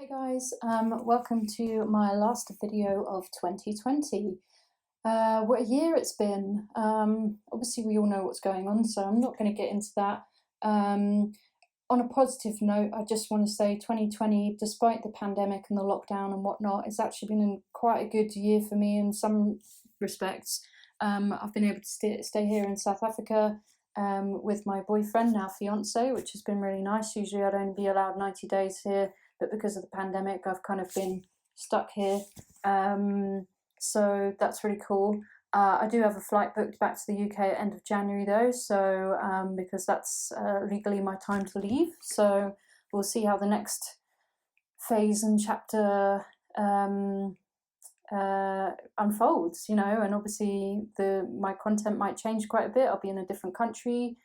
Hey guys, welcome to my last video of 2020. What a year it's been. Obviously we all know what's going on, so I'm not going to get into that. On a positive note, I just want to say 2020, despite the pandemic and the lockdown and whatnot, it's actually been quite a good year for me in some respects. I've been able to stay here in South Africa with my boyfriend, now fiance, which has been really nice. Usually I'd only be allowed 90 days here, but because of the pandemic, I've kind of been stuck here. So that's really cool. I do have a flight booked back to the UK at end of January though, so because that's legally my time to leave. So we'll see how the next phase and chapter unfolds, you know, and obviously my content might change quite a bit. I'll be in a different country.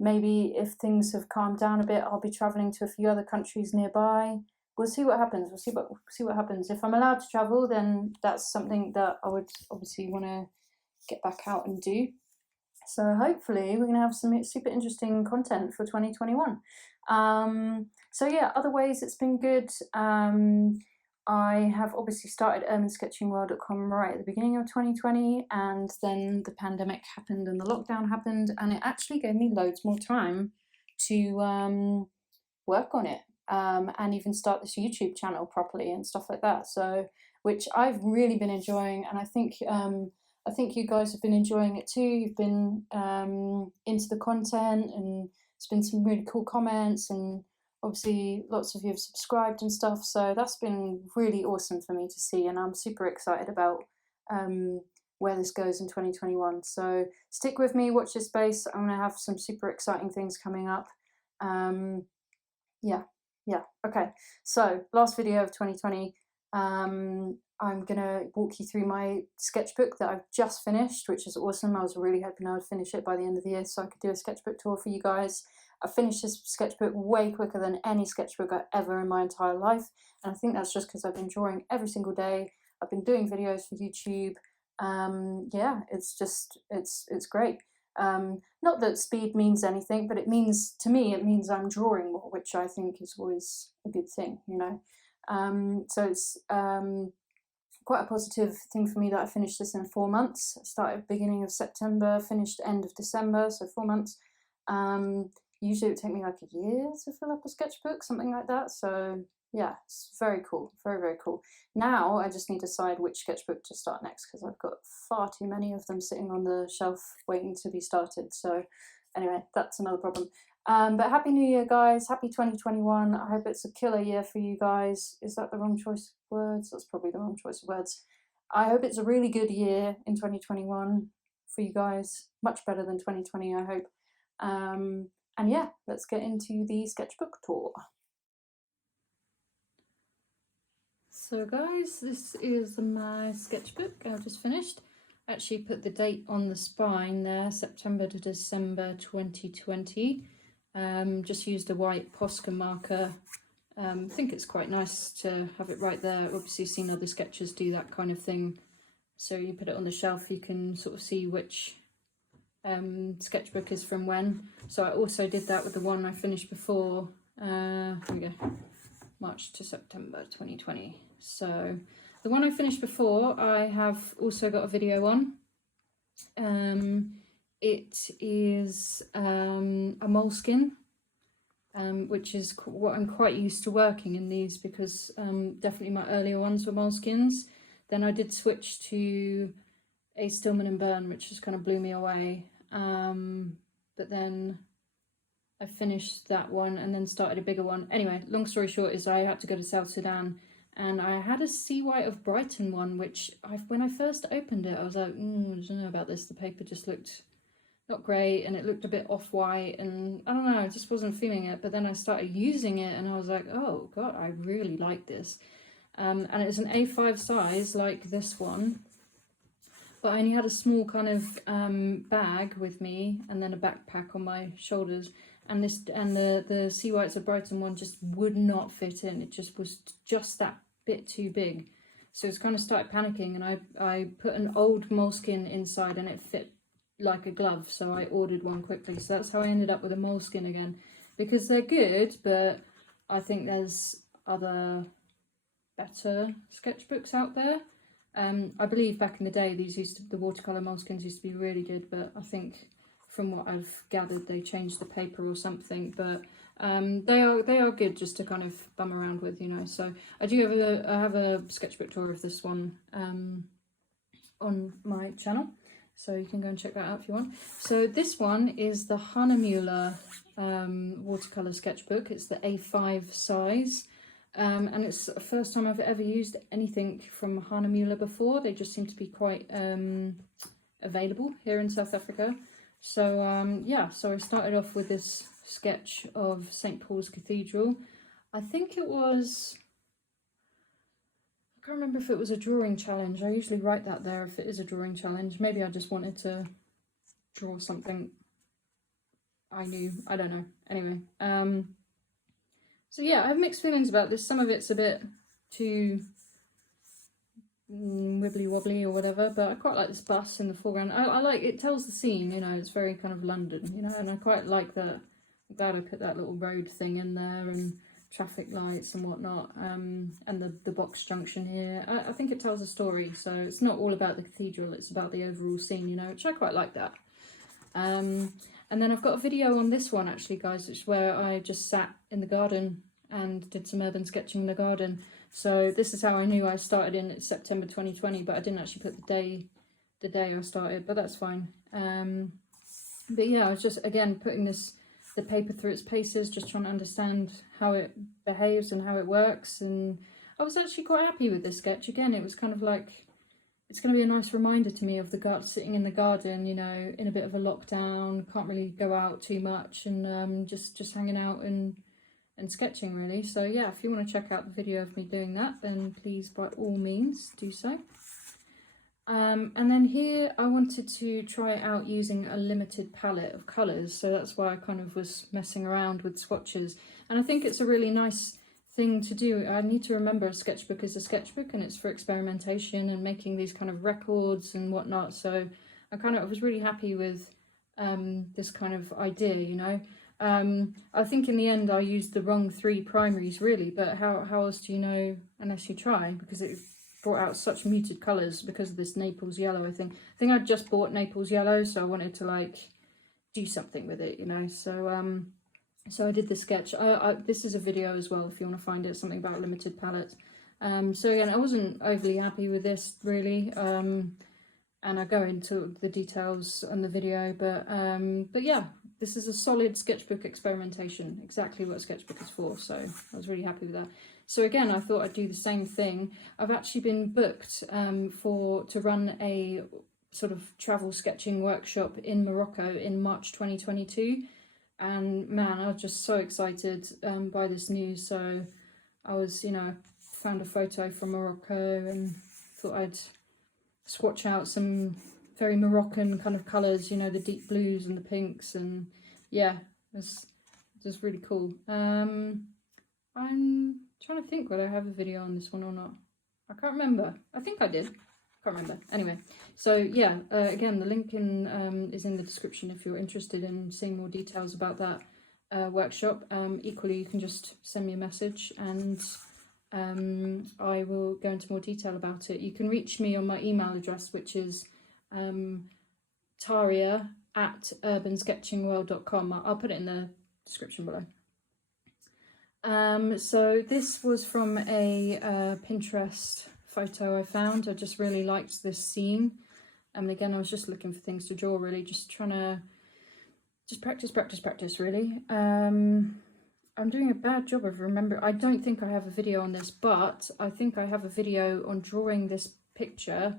Maybe if things have calmed down a bit, I'll be traveling to a few other countries nearby. We'll see what happens. We'll see what happens. If I'm allowed to travel, then that's something that I would obviously want to get back out and do. So hopefully we're going to have some super interesting content for 2021. So yeah, other ways it's been good. I have obviously started urbansketchingworld.com right at the beginning of 2020, and then the pandemic happened and the lockdown happened, and it actually gave me loads more time to work on it and even start this YouTube channel properly and stuff like that. So, which I've really been enjoying, and I think you guys have been enjoying it too. You've been into the content, and it's been some really cool comments, and obviously lots of you have subscribed and stuff, so that's been really awesome for me to see, and I'm super excited about where this goes in 2021. So stick with me, watch this space. I'm going to have some super exciting things coming up. Yeah, okay. So last video of 2020, I'm going to walk you through my sketchbook that I've just finished, which is awesome. I was really hoping I would finish it by the end of the year so I could do a sketchbook tour for you guys. I finished this sketchbook way quicker than any sketchbook I've ever in my entire life, and I think that's just because I've been drawing every single day. I've been doing videos for YouTube. Yeah, it's great. Not that speed means anything, but it means, to me, it means I'm drawing more, which I think is always a good thing, you know. So it's quite a positive thing for me that I finished this in 4 months. I started beginning of September, finished end of December, so 4 months. Usually it would take me like a year to fill up a sketchbook, something like that. So yeah, it's very cool, very, very cool. Now I just need to decide which sketchbook to start next, because I've got far too many of them sitting on the shelf waiting to be started. So anyway, that's another problem. But Happy New Year, guys. Happy 2021. I hope it's a killer year for you guys. Is that the wrong choice of words? That's probably the wrong choice of words. I hope it's a really good year in 2021 for you guys. Much better than 2020, I hope. And yeah, let's get into the sketchbook tour. So guys, this is my sketchbook I've just finished. I actually put the date on the spine there, September to December 2020. Just used a white Posca marker. I think it's quite nice to have it right there. Obviously seen other sketchers do that kind of thing. So you put it on the shelf, you can sort of see which sketchbook is from when. So I also did that with the one I finished before. Here we go, March to September 2020. So the one I finished before, I have also got a video on. It is a moleskin, which is what I'm quite used to working in these, because definitely my earlier ones were moleskins. Then I did switch to a Stillman and Burn, which just kind of blew me away. But then I finished that one and then started a bigger one. Anyway, long story short is I had to go to South Sudan, and I had a Sea White of Brighton one, which when I first opened it, I was like, I don't know about this. The paper just looked not great, and it looked a bit off-white, and I don't know, I just wasn't feeling it. But then I started using it, and I was like, oh God, I really like this. And it's an A5 size like this one. But I only had a small kind of bag with me, and then a backpack on my shoulders. And the Sea Whites of Brighton one just would not fit in. It just was just that bit too big. So it's kind of started panicking, and I put an old moleskin inside, and it fit like a glove. So I ordered one quickly. So that's how I ended up with a moleskin again, because they're good, but I think there's other better sketchbooks out there. I believe back in the day the watercolor moleskins used to be really good, but I think from what I've gathered they changed the paper or something. But they are good just to kind of bum around with, you know. So I have a sketchbook tour of this one on my channel, so you can go and check that out if you want. So this one is the Hahnemühle watercolor sketchbook. It's the A5 size, and it's the first time I've ever used anything from Hahnemühle before. They just seem to be quite available here in South Africa. So yeah, so I started off with this sketch of St. Paul's Cathedral. I think it was, I can't remember if it was a drawing challenge. I usually write that there if it is a drawing challenge. Maybe I just wanted to draw something I knew, I don't know. Anyway, so yeah, I have mixed feelings about this. Some of it's a bit too wibbly wobbly or whatever, but I quite like this bus in the foreground. I like, it tells the scene, you know, it's very kind of London, you know, and I quite like that. I'm glad I put that little road thing in there and traffic lights and whatnot, and the box junction here. I think it tells a story, so it's not all about the cathedral, it's about the overall scene, you know, which I quite like that. And then I've got a video on this one actually, guys, which is where I just sat in the garden and did some urban sketching in the garden. So this is how I knew I started in September 2020, but I didn't actually put the day I started, but that's fine. But yeah, I was just, again, putting the paper through its paces, just trying to understand how it behaves and how it works. And I was actually quite happy with this sketch. Again, it was kind of like, it's going to be a nice reminder to me of sitting in the garden, you know, in a bit of a lockdown, can't really go out too much, and just hanging out and sketching really. So yeah, if you want to check out the video of me doing that, then please by all means do so. And then here I wanted to try out using a limited palette of colours, so that's why I kind of was messing around with swatches, and I think it's a really nice thing to do. I need to remember a sketchbook is a sketchbook and it's for experimentation and making these kind of records and whatnot. So I was really happy with this kind of idea, you know. I think in the end I used the wrong 3 primaries really, but how else do you know unless you try, because it brought out such muted colours because of this Naples yellow. I think I'd just bought Naples yellow, so I wanted to like do something with it, you know. So I did the sketch. This is a video as well if you want to find it, something about limited palette. So again, I wasn't overly happy with this really, and I go into the details on the video, but yeah, this is a solid sketchbook experimentation, exactly what a sketchbook is for, so I was really happy with that. So again, I thought I'd do the same thing. I've actually been booked to run a sort of travel sketching workshop in Morocco in March 2022. And man, I was just so excited by this news. So I was, you know, found a photo from Morocco and thought I'd swatch out some very Moroccan kind of colours, you know, the deep blues and the pinks, and yeah, it was just really cool. I'm trying to think whether I have a video on this one or not. I can't remember. I think I did. Can't remember. Anyway, so yeah, again, the link is in the description if you're interested in seeing more details about that workshop. Equally, you can just send me a message and I will go into more detail about it. You can reach me on my email address, which is taria@urbansketchingworld.com. I'll put it in the description below. So this was from a Pinterest photo I found. I just really liked this scene, and again I was just looking for things to draw, really just trying to practice really. I'm doing a bad job of remembering. I don't think I have a video on this, but I think I have a video on drawing this picture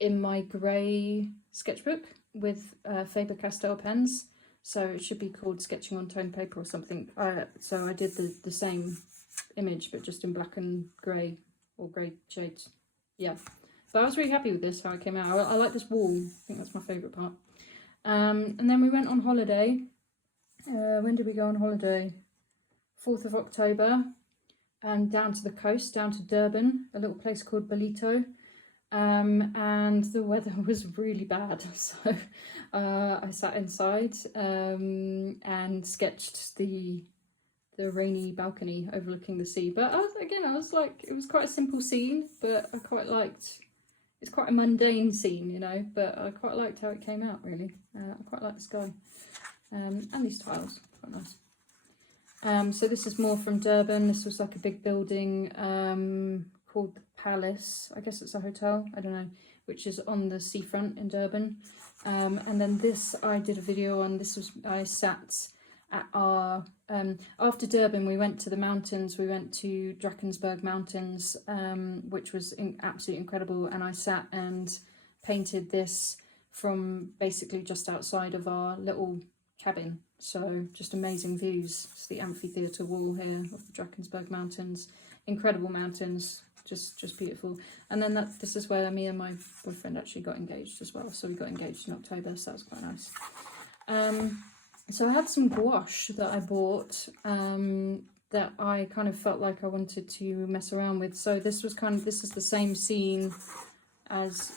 in my grey sketchbook with Faber-Castell pens, so it should be called Sketching on Toned Paper or something. So I did the same image but just in black and grey, or grey shades. Yeah, but I was really happy with this, how it came out. I like this wall. I think that's my favourite part. And then we went on holiday. When did we go on holiday? 4th of October, and down to the coast, down to Durban, a little place called Ballito. And the weather was really bad, so I sat inside and sketched the the rainy balcony overlooking the sea. But I was like, it was quite a simple scene, but I quite liked, it's quite a mundane scene, you know, but I quite liked how it came out, really. I quite like the sky. And these tiles, quite nice. So this is more from Durban. This was like a big building called the Palace. I guess it's a hotel, I don't know, which is on the seafront in Durban. And then this I did a video on. This was, I sat at our, after Durban we went to the mountains. We went to Drakensberg Mountains, which was absolutely incredible, and I sat and painted this from basically just outside of our little cabin. So just amazing views. It's the amphitheatre wall here of the Drakensberg Mountains. Incredible mountains, just beautiful. And then this is where me and my boyfriend actually got engaged as well. So we got engaged in October, so that was quite nice. So I had some gouache that I bought that I kind of felt like I wanted to mess around with. So this was this is the same scene as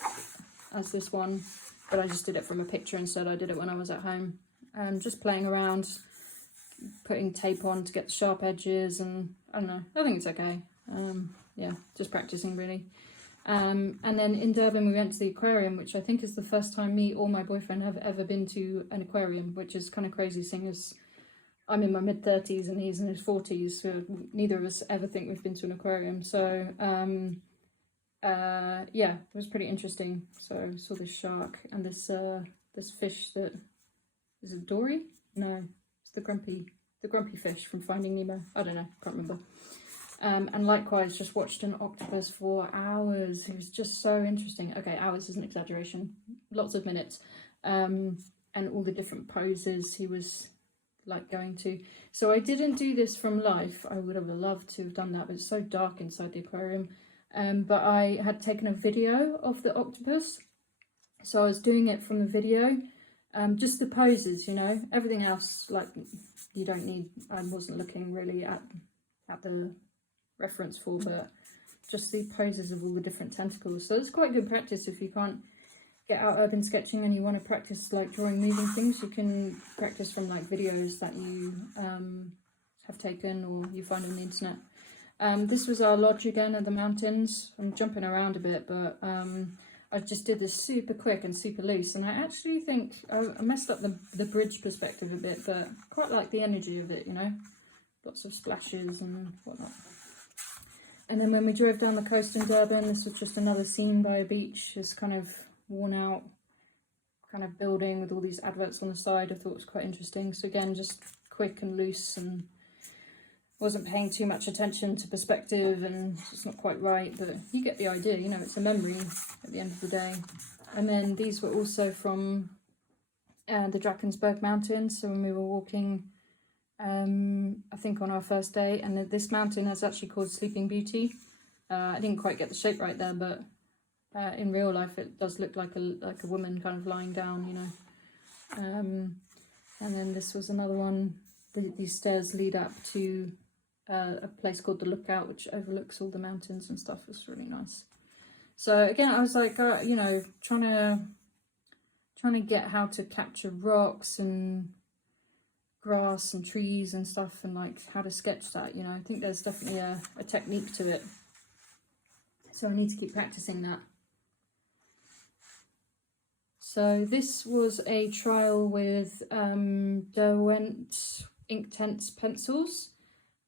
this one, but I just did it from a picture instead. I did it when I was at home. Just playing around, putting tape on to get the sharp edges, and I don't know, I think it's okay. Yeah, just practicing really. And then in Durban we went to the aquarium, which I think is the first time me or my boyfriend have ever been to an aquarium, which is kind of crazy, seeing as I'm in my mid-30s and he's in his 40s, so neither of us ever think we've been to an aquarium. So yeah, it was pretty interesting. So I saw this shark and this fish that is it dory? No, it's the grumpy fish from Finding Nemo. I don't know, can't remember. And likewise, just watched an octopus for hours. It was just so interesting. Okay, hours is an exaggeration. Lots of minutes. And all the different poses he was like going to. So I didn't do this from life. I would have loved to have done that, but it's so dark inside the aquarium. But I had taken a video of the octopus. So I was doing it from the video. Just the poses, you know. Everything else, like, you don't need. I wasn't looking really at the reference for, but just the poses of all the different tentacles. So it's quite good practice if you can't get out urban sketching and you want to practice like drawing moving things. You can practice from like videos that you have taken or you find on the internet. This was our lodge again at the mountains. I'm jumping around a bit, but I just did this super quick and super loose, and I actually think I messed up the bridge perspective a bit, but quite like the energy of it, you know. Lots of splashes and whatnot. And then when we drove down the coast in Durban, this was just another scene by a beach. This kind of worn out kind of building with all these adverts on the side. I thought it was quite interesting. So again, just quick and loose, and wasn't paying too much attention to perspective, and it's not quite right, but you get the idea, you know, it's a memory at the end of the day. And then these were also from the Drakensberg Mountains. So when we were walking, I think on our first day, and this mountain is actually called Sleeping Beauty. I didn't quite get the shape right there, but in real life it does look like a woman kind of lying down, you know. And then this was another one. These stairs lead up to a place called the Lookout, which overlooks all the mountains and stuff. It's really nice. So again, I was like, you know, trying to get how to capture rocks and grass and trees and stuff, and like how to sketch that, you know. I think there's definitely a technique to it, so I need to keep practicing that. So this was a trial with Derwent Inktense pencils.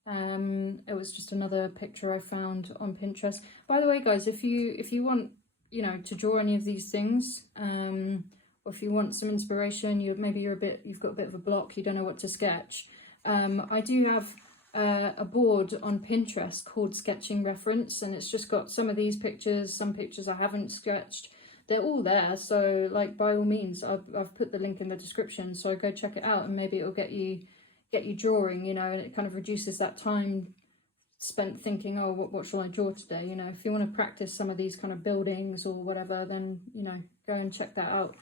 It was just another picture I found on Pinterest. By the way, guys, if you want, you know, to draw any of these things, or if you want some inspiration, you've got a bit of a block, you don't know what to sketch. I do have a board on Pinterest called Sketching Reference, and it's just got some of these pictures, some pictures I haven't sketched. They're all there, so like by all means, I've put the link in the description, so go check it out, and maybe it'll get you drawing, you know, and it kind of reduces that time spent thinking, oh, what shall I draw today, you know. If you want to practice some of these kind of buildings or whatever, then, you know, go and check that out.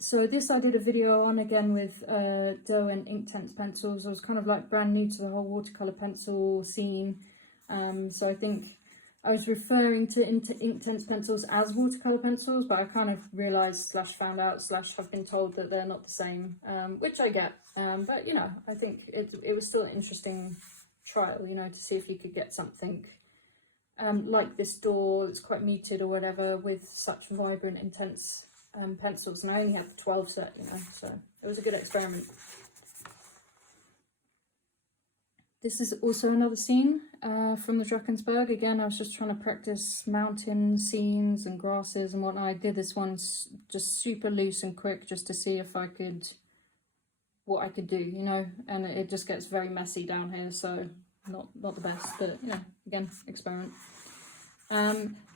So this I did a video on again with Derwent Inktense pencils. I was kind of like brand new to the whole watercolor pencil scene, so I think I was referring to Inktense pencils as watercolour pencils, but I kind of realised / found out / have been told that they're not the same, which I get. But, you know, I think it was still an interesting trial, you know, to see if you could get something like this door that's quite muted or whatever with such vibrant, intense pencils. And I only had the 12 set, you know, so it was a good experiment. This is also another scene from the Drakensberg. Again, I was just trying to practice mountain scenes and grasses and whatnot. I did this one just super loose and quick just to see if I could, what I could do, you know, and it just gets very messy down here, so not the best, but, you know, again, experiment.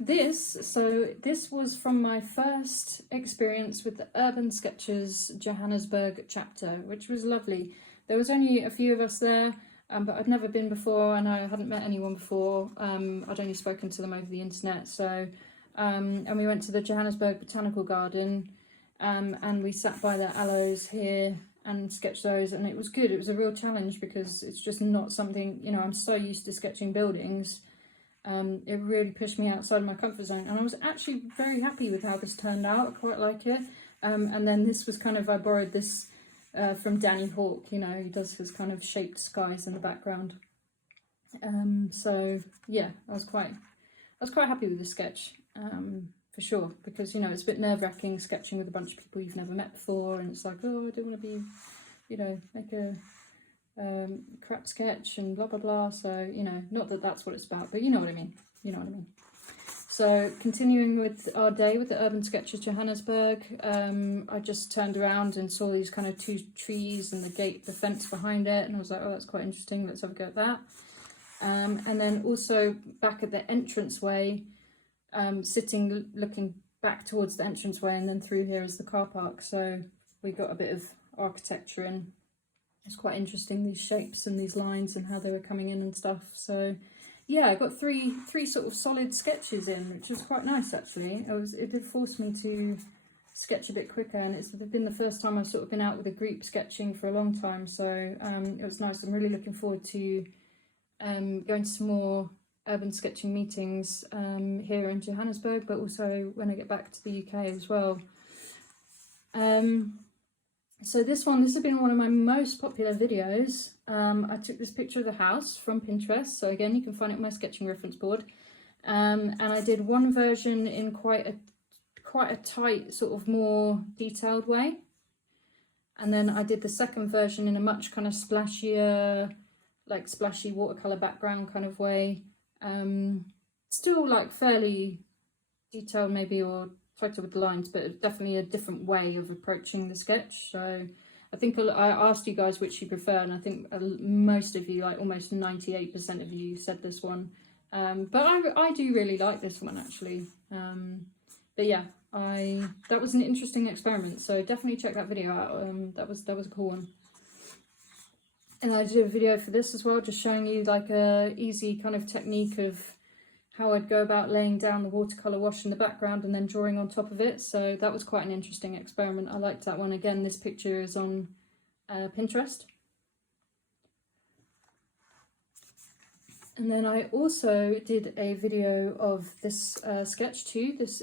This was from my first experience with the Urban Sketches Johannesburg chapter, which was lovely. There was only a few of us there. But I'd never been before, and I hadn't met anyone before. I'd only spoken to them over the internet. So, and we went to the Johannesburg Botanical Garden, and we sat by the aloes here and sketched those, and it was good. It was a real challenge because it's just not something, you know, I'm so used to sketching buildings. It really pushed me outside my comfort zone, and I was actually very happy with how this turned out. I quite like it. And then this was kind of, I borrowed this from Danny Hawk, you know, he does his kind of shaped skies in the background. So yeah, I was quite happy with the sketch, for sure, because, you know, it's a bit nerve-wracking sketching with a bunch of people you've never met before, and it's like, oh, I don't want to be, you know, make a crap sketch and blah blah blah. So, you know, not that that's what it's about, but you know what I mean. So continuing with our day with the Urban Sketches Johannesburg, I just turned around and saw these kind of 2 trees and the fence behind it, and I was like, oh, that's quite interesting, let's have a go at that. And then also back at the entranceway, sitting looking back towards the entranceway, and then through here is the car park, so we got a bit of architecture in. It's quite interesting, these shapes and these lines and how they were coming in and stuff. So yeah, I got three sort of solid sketches in, which was quite nice actually. It did force me to sketch a bit quicker, and it's been the first time I've sort of been out with a group sketching for a long time, so it was nice. I'm really looking forward to going to some more urban sketching meetings here in Johannesburg, but also when I get back to the UK as well. So this has been one of my most popular videos. I took this picture of the house from Pinterest, so again you can find it on my sketching reference board, and I did one version in quite a tight, sort of more detailed way, and then I did the second version in a much kind of splashier, like splashy watercolor background kind of way, still like fairly detailed maybe, or tighter with the lines, but definitely a different way of approaching the sketch. So I think I asked you guys which you prefer, and I think most of you, like almost 98% of you, said this one. But I do really like this one actually. But yeah, that was an interesting experiment, so definitely check that video out. That was a cool one. And I did a video for this as well, just showing you like a easy kind of technique of how I'd go about laying down the watercolour wash in the background and then drawing on top of it. So that was quite an interesting experiment. I liked that one. Again, this picture is on Pinterest. And then I also did a video of this sketch too. This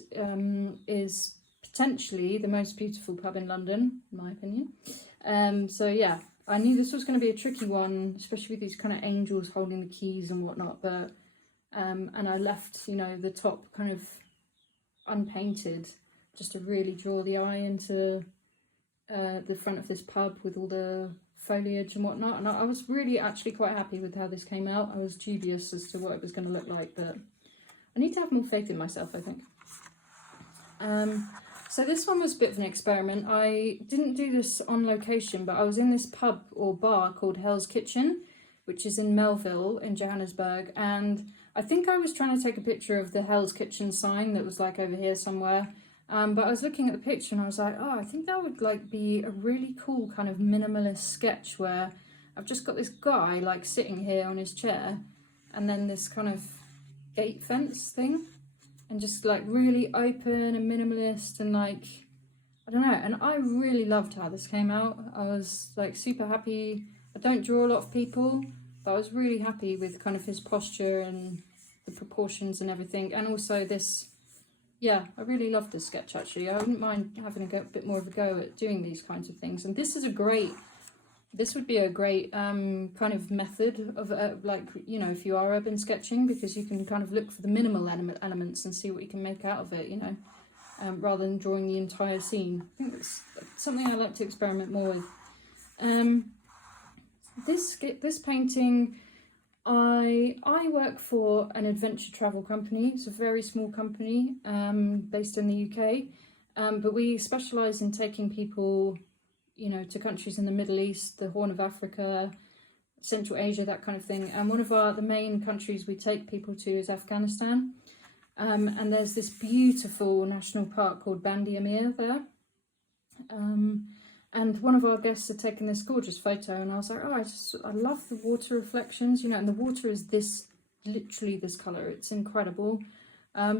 is potentially the most beautiful pub in London, in my opinion. So yeah, I knew this was going to be a tricky one, especially with these kind of angels holding the keys and whatnot, but and I left, you know, the top kind of unpainted just to really draw the eye into the front of this pub with all the foliage and whatnot, and I was really actually quite happy with how this came out. I was dubious as to what it was going to look like, but I need to have more faith in myself, I think. So this one was a bit of an experiment. I didn't do this on location, but I was in this pub or bar called Hell's Kitchen, which is in Melville in Johannesburg, and I think I was trying to take a picture of the Hell's Kitchen sign that was like over here somewhere, but I was looking at the picture and I was like, oh, I think that would like be a really cool kind of minimalist sketch where I've just got this guy like sitting here on his chair, and then this kind of gate fence thing, and just like really open and minimalist, and like, I don't know, and I really loved how this came out. I was like super happy. I don't draw a lot of people, but I was really happy with kind of his posture and the proportions and everything. And also this, yeah, I really love this sketch actually. I wouldn't mind having a bit more of a go at doing these kinds of things. And this is a great, this would be a great kind of method of like, you know, if you are urban sketching, because you can kind of look for the minimal elements and see what you can make out of it, you know, rather than drawing the entire scene. I think that's something I like to experiment more with. This painting, I work for an adventure travel company. It's a very small company based in the UK, but we specialise in taking people, you know, to countries in the Middle East, the Horn of Africa, Central Asia, that kind of thing. And one of the main countries we take people to is Afghanistan. And there's this beautiful national park called Bandi Amir there. And one of our guests had taken this gorgeous photo, and I was like, oh, I love the water reflections, you know, and the water is literally this colour. It's incredible.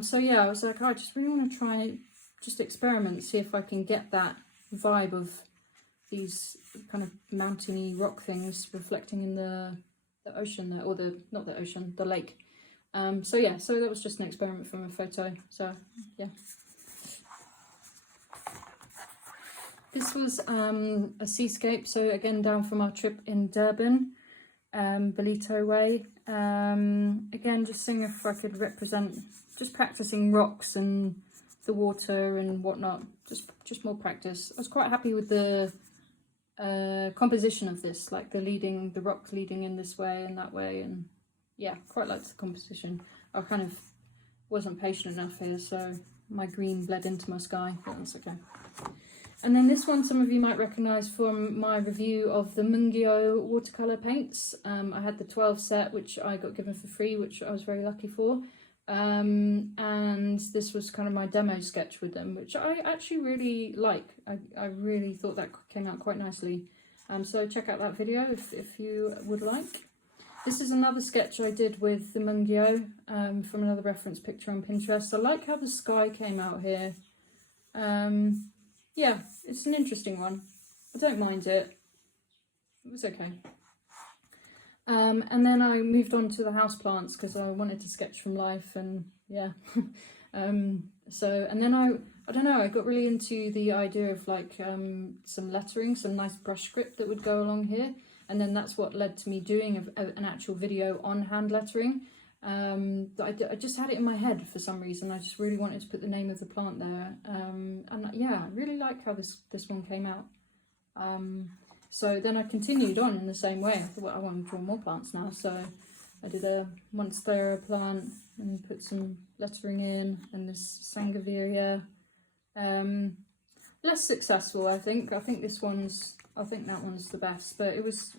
So yeah, I was like, oh, I just really want to try and just experiment, see if I can get that vibe of these kind of mountainy rock things reflecting in the ocean there, or not the ocean, the lake. So yeah, so that was just an experiment from a photo. So yeah. This was a seascape, so again down from our trip in Durban, Belito Way. Again, just seeing if I could represent, just practicing rocks and the water and whatnot, just more practice. I was quite happy with the composition of this, like the rock leading in this way and that way, and yeah, quite liked the composition. I kind of wasn't patient enough here, so my green bled into my sky, but that's okay. And then this one, some of you might recognise from my review of the Mungyo watercolour paints. I had the 12 set, which I got given for free, which I was very lucky for. And this was kind of my demo sketch with them, which I actually really like. I really thought that came out quite nicely. So check out that video if you would like. This is another sketch I did with the Mungyo from another reference picture on Pinterest. I like how the sky came out here. Yeah, it's an interesting one. I don't mind it. It was okay. And then I moved on to the houseplants because I wanted to sketch from life, and yeah. So, and then I don't know, I got really into the idea of like some lettering, some nice brush script that would go along here. And then that's what led to me doing an actual video on hand lettering. I just had it in my head for some reason. I just really wanted to put the name of the plant there. And yeah, I really like how this one came out. So then I continued on in the same way. I thought, well, I want to draw more plants now. So I did a Monstera plant and put some lettering in, and this Sangaviria. Less successful, I think. I think that one's the best, but it was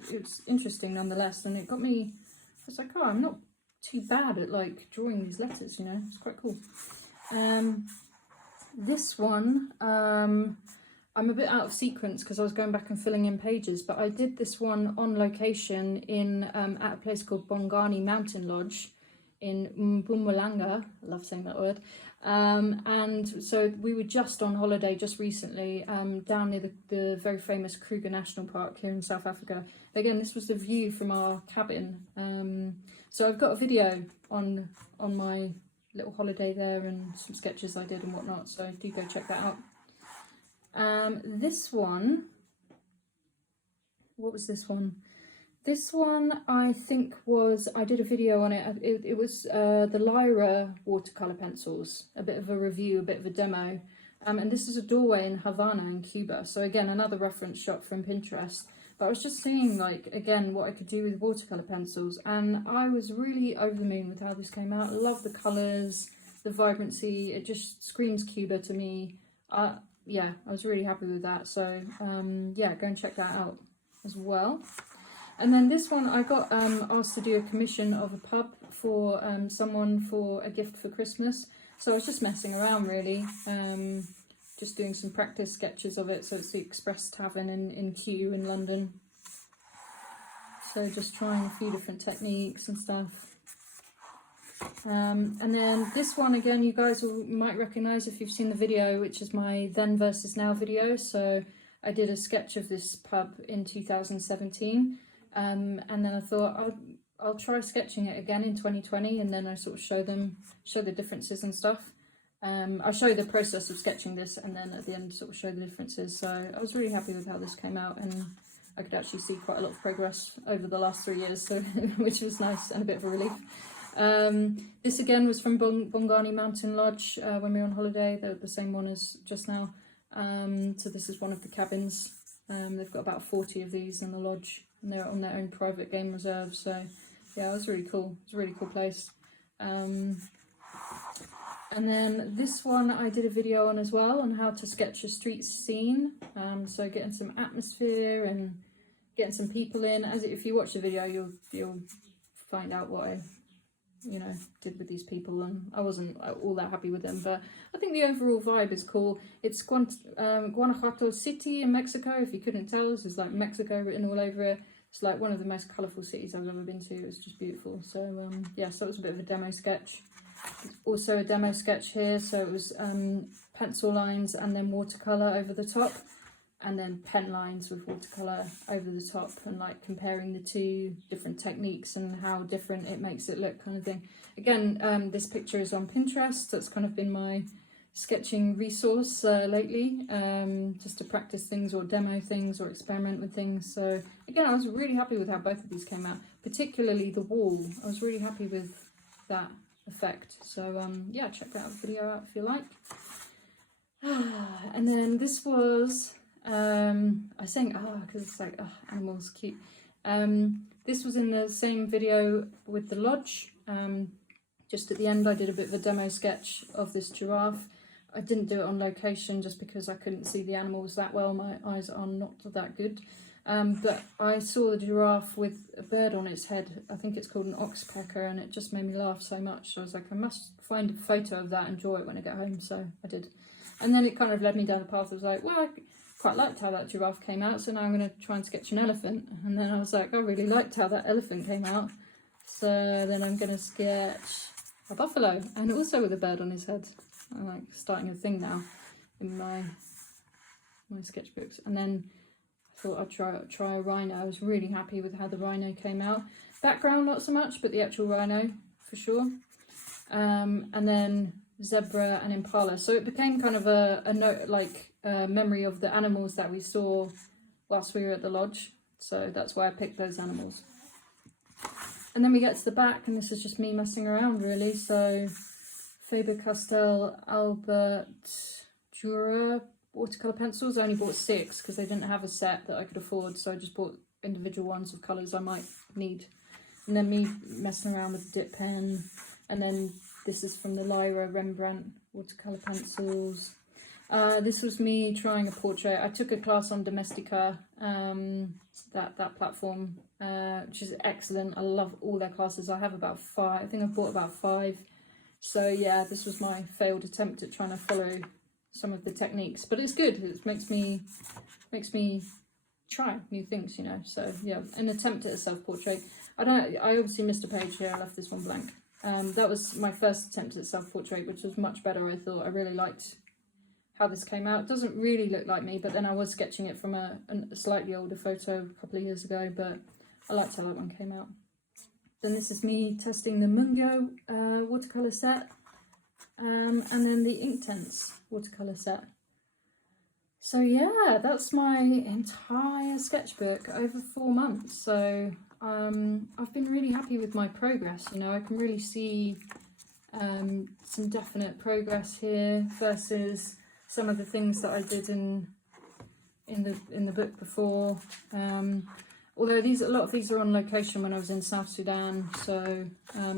interesting nonetheless, and it got me. I was like, oh, I'm not too bad at like drawing these letters, you know. It's quite cool. This one, I'm a bit out of sequence because I was going back and filling in pages, but I did this one on location in at a place called Bongani Mountain Lodge in Mpumalanga. I love saying that word. And so we were just on holiday just recently down near the very famous Kruger National Park here in South Africa. Again, this was the view from our cabin. So I've got a video on my little holiday there and some sketches I did and whatnot, so do go check that out. This one, what was this one? This one I think I did a video on it. It was the Lyra watercolour pencils, a bit of a review, a bit of a demo. And this is a doorway in Havana in Cuba. So again, another reference shot from Pinterest. But I was just seeing, like, again, what I could do with watercolour pencils. And I was really over the moon with how this came out. I love the colours, the vibrancy. It just screams Cuba to me. Yeah, I was really happy with that. So, yeah, go and check that out as well. And then this one, I got asked to do a commission of a pub for someone for a gift for Christmas. So I was just messing around, really. Just doing some practice sketches of it. So it's the Express Tavern in Kew in London. So just trying a few different techniques and stuff. And then this one, again, you guys might recognise if you've seen the video, which is my then versus now video. So I did a sketch of this pub in 2017. And then I thought I'll try sketching it again in 2020, and then I sort of show the differences and stuff. I'll show you the process of sketching this, and then at the end sort of show the differences. So I was really happy with how this came out, and I could actually see quite a lot of progress over the last 3 years, so which was nice and a bit of a relief. This again was from Bongani Mountain Lodge when we were on holiday, the same one as just now. So this is one of the cabins. They've got about 40 of these in the lodge, and they're on their own private game reserve. So yeah, it was really cool. It's a really cool place. And then this one I did a video on as well, on how to sketch a street scene. So getting some atmosphere and getting some people in. If you watch the video, you'll find out what I did with these people, and I wasn't all that happy with them, but I think the overall vibe is cool. It's Guanajuato City in Mexico, if you couldn't tell. This is like Mexico written all over it. It's like one of the most colourful cities I've ever been to. It was just beautiful. So yeah, so it was a bit of a demo sketch. Also a demo sketch here, so it was pencil lines and then watercolour over the top, and then pen lines with watercolour over the top, and like comparing the two different techniques and how different it makes it look, kind of thing. Again, this picture is on Pinterest. That's kind of been my sketching resource lately, just to practice things or demo things or experiment with things. So again, I was really happy with how both of these came out, particularly the wall. I was really happy with that effect. So yeah, check that video out if you like. And then this was I think because it's like animals cute. This was in the same video with the lodge. Just at the end I did a bit of a demo sketch of this giraffe. I didn't do it on location just because I couldn't see the animals that well. My eyes are not that good. But I saw the giraffe with a bird on its head. I think it's called an oxpecker, and it just made me laugh so much. So I was like, I must find a photo of that and draw it when I get home. So I did. And then it kind of led me down the path. I was like, well, I quite liked how that giraffe came out, so now I'm going to try and sketch an elephant. And then I was like, I really liked how that elephant came out, so then I'm going to sketch a buffalo, and also with a bird on his head. I'm like starting a thing now in my sketchbooks. And then I thought I'd try a rhino. I was really happy with how the rhino came out. Background not so much, but the actual rhino for sure. And then zebra and impala. So it became kind of a note, like a memory of the animals that we saw whilst we were at the lodge. So that's why I picked those animals. And then we get to the back, and this is just me messing around really. So Faber-Castell Albert Dürer watercolour pencils. I only bought 6 because they didn't have a set that I could afford, so I just bought individual ones of colours I might need. And then me messing around with the dip pen. And then this is from the Lyra Rembrandt watercolour pencils. This was me trying a portrait. I took a class on Domestica, that platform, which is excellent. I love all their classes. I have about 5. I think I've bought about 5. So yeah, this was my failed attempt at trying to follow some of the techniques, but it's good. It makes me try new things, you know. So yeah, an attempt at a self-portrait. I obviously missed a page here. I left this one blank. That was my first attempt at self-portrait, which was much better. I thought I really liked how this came out. It doesn't really look like me, but then I was sketching it from a slightly older photo a couple of years ago, but I liked how that one came out. Then this is me testing the Mungyo watercolour set, and then the Inktense watercolour set. So yeah, that's my entire sketchbook over 4 months. So I've been really happy with my progress. You know, I can really see some definite progress here versus some of the things that I did in the book before. Although a lot of these are on location when I was in South Sudan, so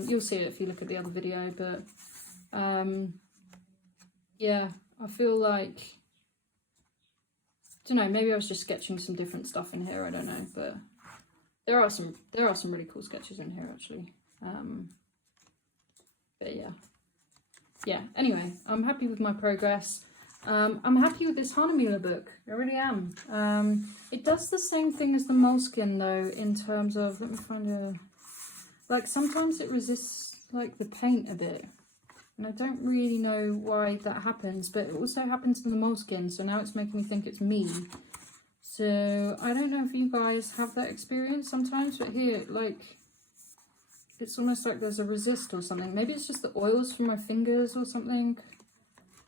you'll see it if you look at the other video. But yeah, I feel like, I don't know, maybe I was just sketching some different stuff in here. I don't know, but there are some really cool sketches in here actually. But yeah. Anyway, I'm happy with my progress. I'm happy with this Hahnemühle book. I really am. It does the same thing as the Moleskine though, in terms of, let me find like sometimes it resists like the paint a bit, and I don't really know why that happens, but it also happens in the Moleskine, so now it's making me think it's me. So I don't know if you guys have that experience sometimes, but here, like, it's almost like there's a resist or something. Maybe it's just the oils from my fingers or something.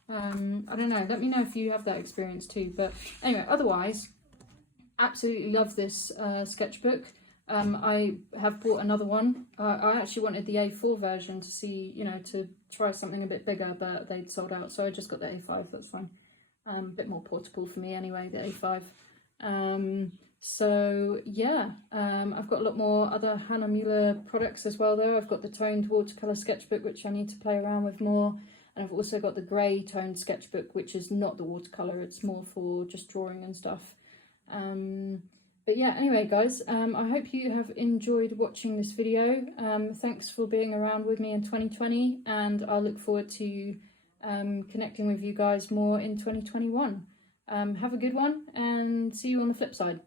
I don't know. Let me know if you have that experience too. But anyway, otherwise, absolutely love this sketchbook. I have bought another one. I actually wanted the A4 version to see, you know, to try something a bit bigger, but they'd sold out, so I just got the A5. That's fine. A bit more portable for me anyway, the A5. So yeah, I've got a lot more other Hannah Muller products as well though. I've got the toned watercolor sketchbook, which I need to play around with more, and I've also got the grey toned sketchbook, which is not the watercolor, it's more for just drawing and stuff. But yeah, anyway guys, I hope you have enjoyed watching this video. Thanks for being around with me in 2020, and I look forward to connecting with you guys more in 2021. Have a good one, and see you on the flip side.